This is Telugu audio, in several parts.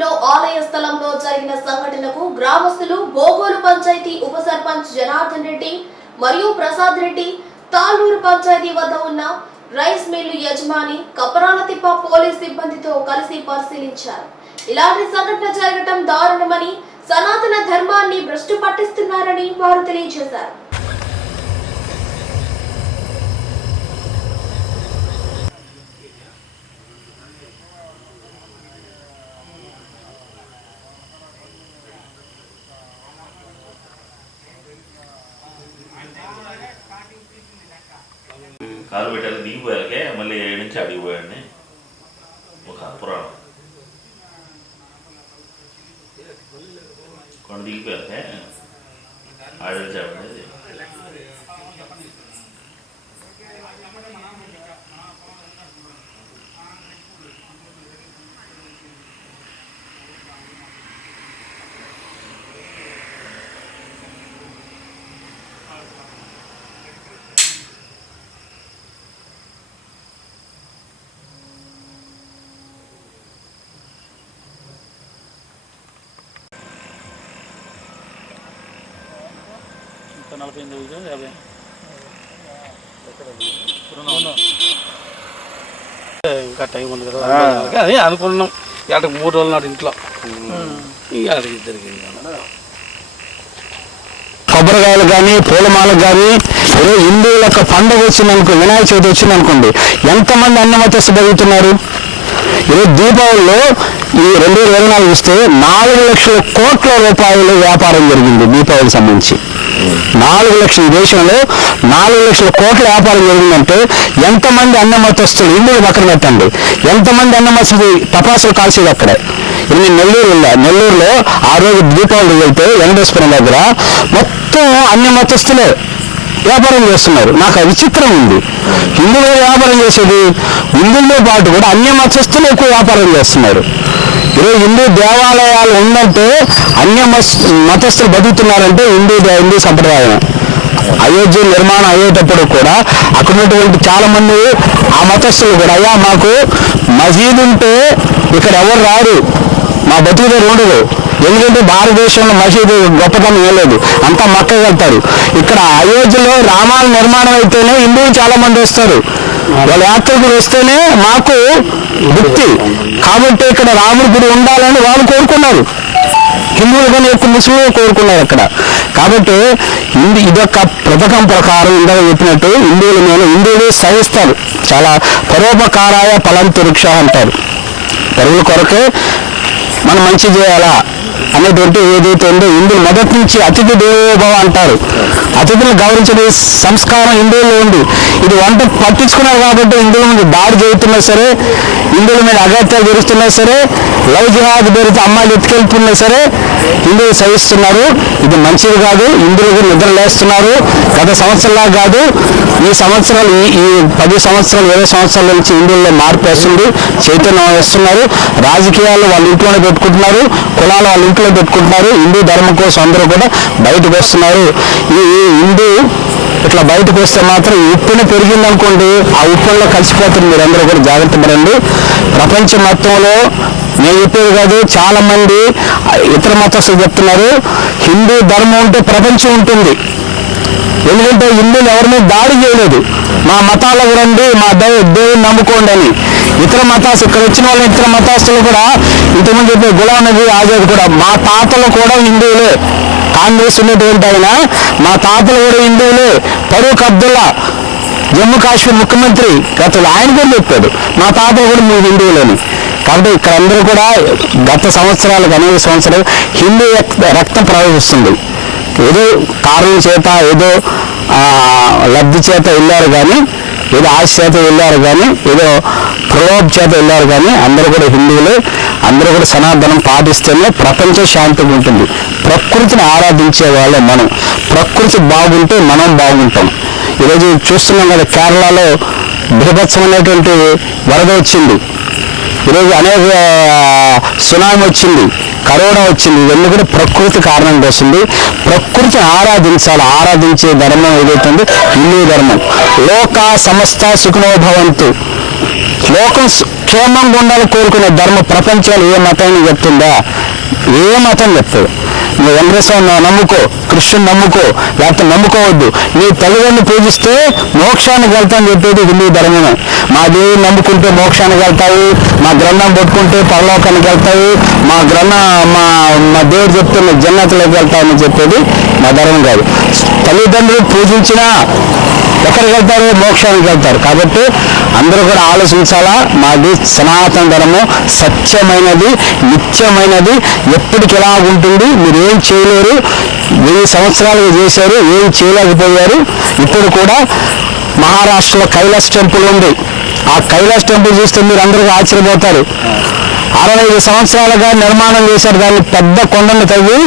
కాలనీలో ఆలయ స్థలంలో జరిగిన సంఘటనకు గ్రామస్తులు బోగోలు పంచాయతీ ఉప సర్పంచ్ జనార్దన్ రెడ్డి మరియు ప్రసాద్ రెడ్డి తాళ్ళూరు పంచాయతీ వద్ద ఉన్న రైస్ మిల్లు యజమాని కపరాలతిప్ప పోలీస్ సిబ్బందితో కలిసి పరిశీలించారు. ఇలాంటి సంఘటన జరగడం దారుణమని, సనాతన ధర్మాన్ని భ్రష్టు పట్టిస్తున్నారని వారు తెలియజేశారు. కాలు పెట్టాలి దిగిపోయాకే మళ్ళీ ఏడు నుంచి అడిగిపోయాడిని ఒక పురాణం కొండ దిగిపోయాకే ఆడించామండి. ఇంకా టైం ఉంది కదా అదే అనుకున్నాం. ఇక 3 రోజులు నాడు ఇంట్లో ఇక జరిగింది. కొబ్బరికాయలు కానీ పూలమాలకు కానీ హిందువుల యొక్క పండుగ వచ్చిందనుకో, వినాయక చవితి వచ్చిందనుకోండి, ఎంతమంది అన్నమతస్తు బతుకుతున్నారు. ఈరోజు దీపావళిలో ఈ 2024 చూస్తే 4 లక్షల కోట్ల రూపాయలు వ్యాపారం జరిగింది. దీపావళికి సంబంధించి 4 లక్షల, ఈ దేశంలో 4 లక్షల కోట్ల వ్యాపారం జరిగిందంటే ఎంతమంది అన్నమతస్తులు, హిందువులు పక్కన పెట్టండి, ఎంతమంది అన్నమతస్తులు టపాసులు కాల్చేది అక్కడే. నేను నెల్లూరులో ఆ రోజు దీపావళి వెళ్తే వెంకటేశ్వరం దగ్గర మొత్తం అన్ని మతస్థులే వ్యాపారం చేస్తున్నారు. నాకు ఆ విచిత్రం ఉంది. హిందువులు వ్యాపారం చేసేది, హిందువులతో పాటు కూడా అన్య మతస్థులు ఎక్కువ వ్యాపారం చేస్తున్నారు. ఈరోజు హిందూ దేవాలయాలు ఉందంటే అన్య మతస్థులు బతుకుతున్నారంటే హిందూ సంప్రదాయం. అయోధ్య నిర్మాణం అయ్యేటప్పుడు కూడా అక్కడ ఉన్నటువంటి చాలా మంది ఆ మతస్థులు కూడా, అయ్యా మాకు మసీదు ఉంటే ఇక్కడ ఎవరు రారు, మా బతుకుదేరు ఉండదు, ఎందుకంటే భారతదేశంలో మసీదు గొప్పతనం ఏలేదు, అంతా మక్కకి వెళ్తారు. ఇక్కడ అయోధ్యలో రామాల నిర్మాణం అయితేనే హిందువులు చాలా మంది వస్తారు. వాళ్ళ యాత్రికులు వస్తేనే మాకు భక్తి, కాబట్టి ఇక్కడ రాముడి గుడి ఉండాలని వాళ్ళు కోరుకున్నారు. హిందువులు కానీ ఎక్కువ ముస్లింలు కోరుకున్నారు అక్కడ. కాబట్టి ఇదొక పథకం ప్రకారం ఇందాక చెప్పినట్టు హిందువులు సహిస్తారు. చాలా పరోపకారాయ ఫలంతి వృక్ష అంటారు. పరువుల కొరకే మనం మంచి చేయాలా అనేటువంటి ఏదైతే ఉందో, హిందువులు మొదటి నుంచి అతిథి దేవోభవ అంటారు. అతిథులను గౌరవించే సంస్కారం హిందువుల్లో ఉంది. ఇది వంట పట్టించుకున్నారు కాబట్టి హిందువుల మీద దాడి జరుగుతున్నా సరే, హిందువుల మీద అగత్యాలు జరుగుతున్నా సరే, లవ్ జిహాద్ పేరుతో అమ్మాయిలు ఎత్తుకెళ్తున్నా సరే హిందువులు సహిస్తున్నారు. ఇది మంచిది కాదు. హిందువులు నిద్ర లేస్తున్నారు. గత సంవత్సరంలా కాదు, ఈ సంవత్సరాలు, ఈ 10 సంవత్సరాలు 20 సంవత్సరాల నుంచి హిందువుల్లో మార్పు వస్తుంది, చైతన్యం వస్తున్నారు. రాజకీయాలు వాళ్ళ ఇంట్లోనే పెట్టుకుంటున్నారు, కులాలు వాళ్ళ ఇంట్లో పెట్టుకుంటున్నారు. హిందూ ధర్మం కోసం అందరూ కూడా బయటకు వస్తున్నారు. ఈ హిందూ ఇట్లా బయటకు వస్తే మాత్రం ఉప్పున పెరిగిందనుకోండి, ఆ ఉప్పుల్లో కలిసిపోతుంది. మీరందరూ కూడా జాగ్రత్త పడండి. ప్రపంచ మొత్తంలో నేను చెప్పేది కాదు, చాలా మంది ఇతర మతస్థులు చెప్తున్నారు హిందూ ధర్మం ఉంటే ప్రపంచం ఉంటుంది. ఎందుకంటే హిందువులు ఎవరి మీద దాడి చేయలేదు. మా మతాలకు రండి, మా దేవుని నమ్ముకోండి అని. ఇతర మతాలు ఇక్కడ వచ్చిన వాళ్ళ ఇతర మతాస్తులు కూడా ఇంతకుముందు చెప్పే గులాం నబీ ఆజాద్ కూడా మా తాతలు కూడా హిందువులే. కాంగ్రెస్ ఉన్నటువంటి ఆయన మా తాతలు కూడా హిందువులే. ఫరూక్ అబ్దుల్లా జమ్మూ కాశ్మీర్ ముఖ్యమంత్రి గతంలో ఆయన కూడా చెప్పాడు మా తాతలు కూడా మీ హిందువులని. కాబట్టి ఇక్కడ అందరూ కూడా గత సంవత్సరాలకు అనేక సంవత్సరాలు హిందూ రక్తం ప్రవహిస్తుంది. ఏదో కారణం చేత, ఏదో లబ్ధి చేత వెళ్ళారు కానీ, ఏదో ఆశ చేత వెళ్ళారు కానీ, ఏదో ప్రలోభ చేత వెళ్ళారు కానీ, అందరూ కూడా హిందువులే. అందరూ కూడా సనాతనం పాటిస్తేనే ప్రపంచం శాంతిగా ఉంటుంది. ప్రకృతిని ఆరాధించే వాళ్ళే మనం. ప్రకృతి బాగుంటే మనం బాగుంటాం. ఈరోజు చూస్తున్నాం కదా, కేరళలో బీభత్సమైనటువంటి వరద వచ్చింది. ఈరోజు అనేక సునామీ వచ్చింది, కరోనా వచ్చింది. ఇవన్నీ కూడా ప్రకృతి కారణంగా వస్తుంది. ప్రకృతిని ఆరాధించాలి. ఆరాధించే ధర్మం ఏదైతుంది హిందూ ధర్మం. లోక సమస్త సుఖినో భవంతు. లోకం క్షేమంగా ఉండాలని కోరుకునే ధర్మ ప్రపంచాలు ఏ మతాన్ని చెప్తుందా? ఏ మతం చెప్తుంది? నువ్వు వెంకటేశ్వర నమ్ముకో, కృష్ణుని నమ్ముకో, లేకపోతే నమ్ముకోవద్దు. నీ తల్లిదండ్రులు పూజిస్తే మోక్షానికి వెళ్తాను చెప్పేది హిందూ ధర్మమే. మా దేవుని నమ్ముకుంటే మోక్షానికి వెళ్తావు, మా గ్రంథం పట్టుకుంటే పరలోకానికి వెళ్తావు, మా మా దేవుడు చెప్తే నువ్వు జన్నతులోకి వెళ్తావని చెప్పేది మా ధర్మం కాదు. తల్లిదండ్రులు పూజించినా ఎక్కడికి వెళ్తారు? మోక్షానికి వెళ్తారు. కాబట్టి అందరూ కూడా ఆలోచించాలా. మాది సనాతన ధర్మం, సత్యమైనది, నిత్యమైనది, ఎప్పటికి ఎలా ఉంటుంది. మీరు ఏం చేయలేరు. 1000 సంవత్సరాలుగా చేశారు, ఏం చేయలేకపోయారు. ఇప్పుడు కూడా మహారాష్ట్రలో కైలాస్ టెంపుల్ ఉంది. ఆ కైలాస్ టెంపుల్ చూస్తే మీరు అందరికీ ఆశ్చర్యపోతారు. 65 సంవత్సరాలుగా నిర్మాణం చేశారు. దాన్ని పెద్ద కొండను తవ్వి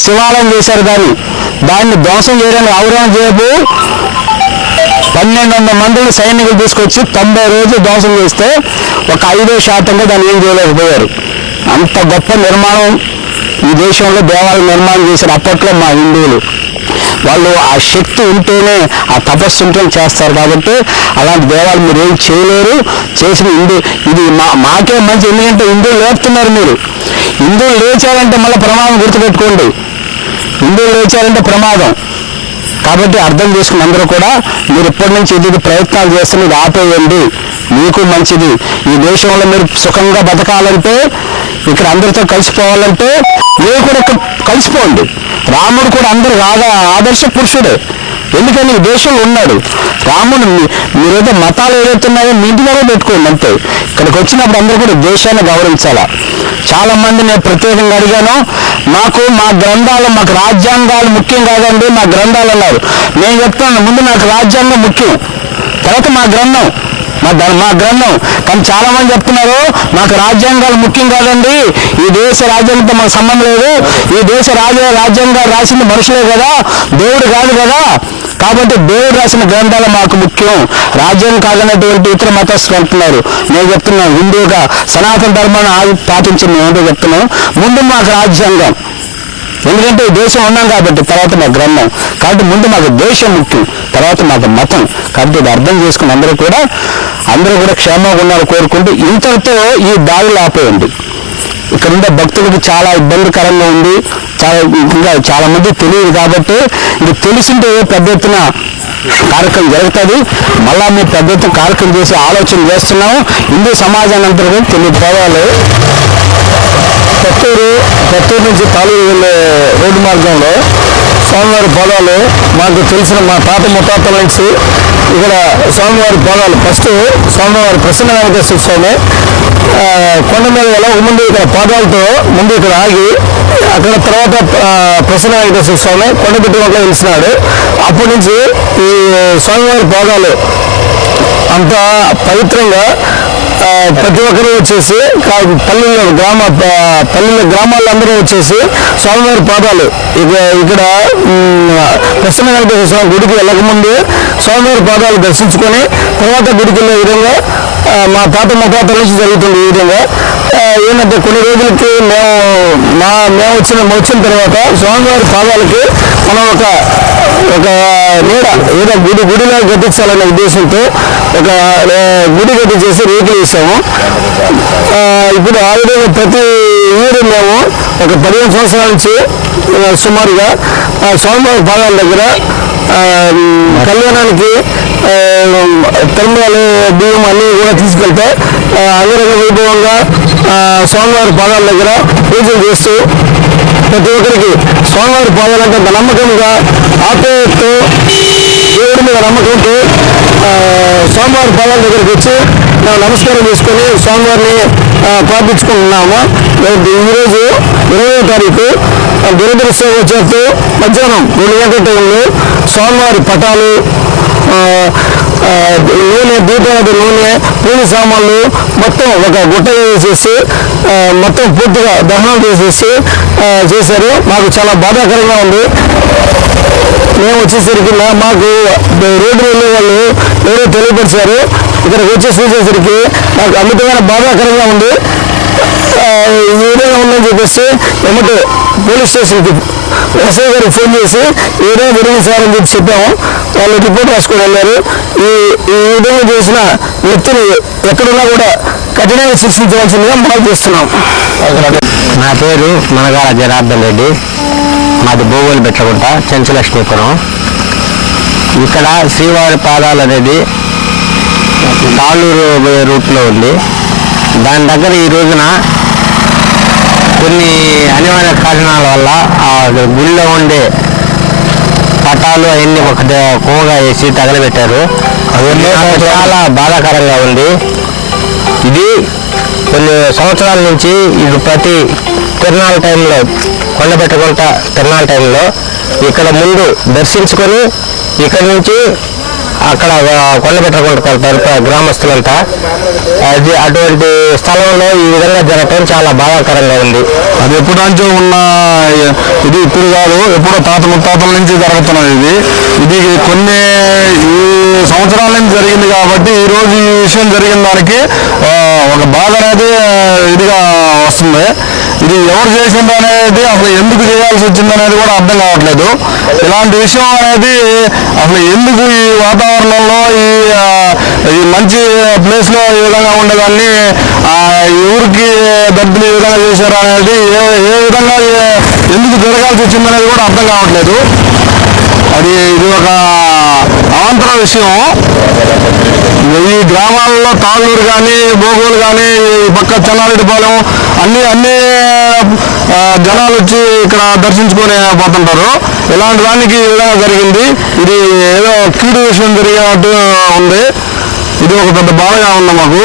శివాలయం చేశారు. దాన్ని ధ్వంసం చేయడానికి ఔరంగజేబు 1200 మందిని సైనికులు తీసుకొచ్చి 90 రోజులు ధ్వంసం చేస్తే ఒక 5% దాన్ని ఏం చేయలేకపోయారు. అంత గొప్ప నిర్మాణం ఈ దేశంలో దేవాలయం నిర్మాణం చేశారు అప్పట్లో మా హిందువులు. వాళ్ళు ఆ శక్తి ఉంటేనే, ఆ తపస్సు ఉంటేనే చేస్తారు. కాబట్టి అలాంటి దేవాలయం మీరు ఏం చేయలేరు. చేసిన ఇది మాకే మంచి. ఎందుకంటే హిందువులు లేపుతున్నారు. మీరు హిందువులు లేచారంటే మళ్ళీ ప్రమాదం గుర్తుపెట్టుకోండి. హిందువులు లేచారంటే ప్రమాదం. కాబట్టి అర్థం చేసుకుని అందరూ కూడా మీరు ఇప్పటి నుంచి ఇది ప్రయత్నాలు చేస్తే ఇది ఆపేయండి, మీకు మంచిది. ఈ దేశంలో మీరు సుఖంగా బతకాలంటే, ఇక్కడ అందరితో కలిసిపోవాలంటే మీరు కూడా ఇక్కడ కలిసిపోండి. రాముడు కూడా అందరూ ఆదర్శ పురుషుడే. ఎందుకని ఈ దేశంలో ఉన్నాడు రాముడు. మీరేదో మతాలు ఏదైతున్నాయో మీ ఇంటి దగ్గర పెట్టుకోండి అంతే. ఇక్కడికి వచ్చినప్పుడు అందరూ కూడా దేశాన్ని గౌరవించాలా. చాలా మంది నేను ప్రత్యేకంగా అడిగాను, మాకు మా గ్రంథాలు, మాకు రాజ్యాంగాలు ముఖ్యం కాదండి, మా గ్రంథాలు అన్నారు. నేను చెప్తాను, ముందు నాకు రాజ్యాంగం ముఖ్యం, తర్వాత మా గ్రంథం, మా గ్రంథం. కానీ చాలా మంది చెప్తున్నారు మాకు రాజ్యాంగాలు ముఖ్యం కాదండి, ఈ దేశ రాజ్యాంగంతో మాకు సంబంధం లేదు, ఈ దేశ రాజ్యాంగాలు రాసింది మనుషులే కదా, దేవుడు కాదు కదా. కాబట్టి దేవుడు రాసిన గ్రంథాలు మాకు ముఖ్యం, రాజ్యం కాదన్నటువంటి ఇతర మతస్థులు అంటున్నారు. నేను చెప్తున్నాను, హిందూగా సనాతన ధర్మాన్ని పాటించి నేను ఏంటో చెప్తున్నాను, ముందు మాకు రాజ్యాంగం, ఎందుకంటే ఈ దేశం ఉన్నాం కాబట్టి, తర్వాత మా గ్రంథం. కాబట్టి ముందు మాకు దేశం ముఖ్యం, తర్వాత మాకు మతం. కాబట్టి ఇది అర్థం చేసుకుని అందరూ కూడా క్షేమంగా ఉండాలని కోరుకుంటూ ఇంతటితో ఈ దాడులు ఆపేయండి. ఇక్కడ ఉండే భక్తులకు చాలా ఇబ్బందికరంగా ఉంది. ఇంకా చాలా మంది తెలియదు. కాబట్టి ఇది తెలిసింటే పెద్ద ఎత్తున కార్యక్రమం జరుగుతుంది. మళ్ళా మేము పెద్ద ఎత్తున కార్యక్రమం చేసి ఆలోచన చేస్తున్నాము. హిందూ సమాజాన్ని అంతా తెలియపోవాలి. కొత్తూరు నుంచి తాలూరు వెళ్ళే రోడ్డు మార్గంలో స్వామివారి పొలాలు మాకు తెలిసిన మా తాత ముత్తాతల నుంచి ఇక్కడ స్వామివారి పొలాలు. ఫస్ట్ స్వామివారి ప్రసన్న వెంకటేశ్వర స్వామి కొండ మీద ఎలా ముందు ఇక్కడ పాదాలతో ముందు ఇక్కడ ఆగి, అక్కడ తర్వాత ప్రసన్న వెంకటేశ్వర స్వామి కొండపిట్టులో వెలిసినాడు. అప్పటి నుంచి ఈ స్వామివారి పాదాలు అంత పవిత్రంగా ప్రతి ఒక్కరూ వచ్చేసి గ్రామాల్లో అందరూ వచ్చేసి స్వామివారి పాదాలు ఇక్కడ ప్రసన్న వెంకటేశ్వర స్వామి గుడికి వెళ్ళకముందు స్వామివారి పాదాలు దర్శించుకొని తర్వాత గుడికి వెళ్ళే విధంగా మా తాత ముత్తాతల నుంచి జరుగుతుంది. ఈ విధంగా ఏంటంటే కొన్ని రోజులకి మేము వచ్చిన తర్వాత స్వామివారి పాదాలకి మనం ఒక నీడ ఏదో గుడిలో కట్టించాలనే ఉద్దేశంతో ఒక గుడి కట్టించేసి రేకులు వేసాము. ఇప్పుడు ఆ విధంగా ప్రతి ఊరు మేము ఒక 15 సంవత్సరాల నుంచి సుమారుగా స్వామివారి పాదాల దగ్గర కళ్యాణానికి తరుణాలు బియ్యం అన్నీ కూడా తీసుకెళ్తే అంగరంగ వైభవంగా స్వామివారి పాదాల దగ్గర పూజలు చేస్తూ ప్రతి ఒక్కరికి స్వామివారి పాదాలంటే నమ్మకంగా ఆప్యాయతతో దేవుడి మీద నమ్మకంతో స్వామివారి పాదాల దగ్గరికి వచ్చి మేము నమస్కారం చేసుకొని స్వామివారిని ప్రార్థించుకుంటున్నాము. ఈరోజు 20వ తారీఖు దురదృష్టవశాత్తు మధ్యాహ్నం 2 గంటల టైంలో స్వామివారి పటాలు, నూనె, దీపావళి నూనె, పూజ సామాన్లు మొత్తం ఒక గుట్టగా వేసేసి మొత్తం పూర్తిగా దహనం చేసేసి చేశారు. మాకు చాలా బాధాకరంగా ఉంది. మేము వచ్చేసరికి మాకు రోడ్డు వెళ్ళే వాళ్ళు ఎవరో తెలియపరిచారు. ఇక్కడికి వచ్చి చూసేసరికి నాకు అమితమైన బాధాకరంగా ఉంది. ఈ విధంగా ఉందని చెప్పేసి ఏమంటే పోలీస్ స్టేషన్కి ఎస్ఐ గారికి ఫోన్ చేసి ఈ విధంగా జరిగింది సార్ అని చెప్పి చెప్పాము. వాళ్ళు రిపోర్ట్ రాసుకొని వెళ్ళారు. ఈ విధంగా చేసిన వ్యక్తులు ఎక్కడున్నా కూడా కఠినంగా శిక్షించవలసిందిగా మనం చేస్తున్నాం. నా పేరు మనగాల జనార్దన్ రెడ్డి, మాది బోగోలు బెట్లగుంట, చెంచలక్ష్మీపురం. ఇక్కడ శ్రీవారి పాదాలు అనేది తాళ్ళూరు రూట్లో ఉంది. దాని దగ్గర ఈ రోజున కొన్ని అనివార్య కారణాల వల్ల ఆ గుడిలో ఉండే పటాలు అవన్నీ ఒక కోగా వేసి తగలబెట్టారు. అది చాలా బాధాకరంగా ఉంది. ఇది కొన్ని సంవత్సరాల నుంచి ఇది ప్రతి తిరునాళ్ళ టైంలో, కొండబెట్టగుంట తిరునాళ్ళ టైంలో ఇక్కడ ముందు దర్శించుకొని ఇక్కడ నుంచి అక్కడ కొండబెట్టగుంటకు వెళ్తారు గ్రామస్తులంతా. అది అటువంటి స్థలంలో ఈ విధంగా జరగటం చాలా బాధాకరంగా ఉంది. అది ఎప్పుడు నుంచో ఉన్న ఇది, ఇప్పుడు కాదు, ఎప్పుడో తాత ముత్తాతల నుంచి జరుగుతున్నది. ఇది కొన్ని ఈ సంవత్సరాల నుంచి జరిగింది కాబట్టి ఈరోజు ఈ విషయం జరిగిన దానికి ఒక బాధ అనేది ఇదిగా వస్తుంది. ఇది ఎవరు చేసింది అనేది, అసలు ఎందుకు చేయాల్సి వచ్చింది అనేది కూడా అర్థం కావట్లేదు. ఇలాంటి విషయం అనేది అసలు ఎందుకు ఈ వాతావరణంలో ఈ మంచి ప్లేస్లో ఈ విధంగా ఉండేదాన్ని ఈ ఊరికి దర్శనం ఈ విధంగా చేశారు అనేది, ఏ విధంగా ఎందుకు జరగాల్సి వచ్చింది అనేది కూడా అర్థం కావట్లేదు. ఇది ఒక అవాంతర విషయం. ఈ గ్రామాలలో తాళ్ళూరు కానీ, బోగోలు కానీ, ఈ పక్క చెన్నారెడ్డిపాలెం అన్ని జనాలు వచ్చి ఇక్కడ దర్శించుకొని పోతుంటారు. ఇలాంటి దానికి ఈ విధంగా జరిగింది. ఇది ఏదో కీడు విషయం జరిగినట్టు ఉంది. ఇది ఒక పెద్ద బాధగా ఉంది మాకు.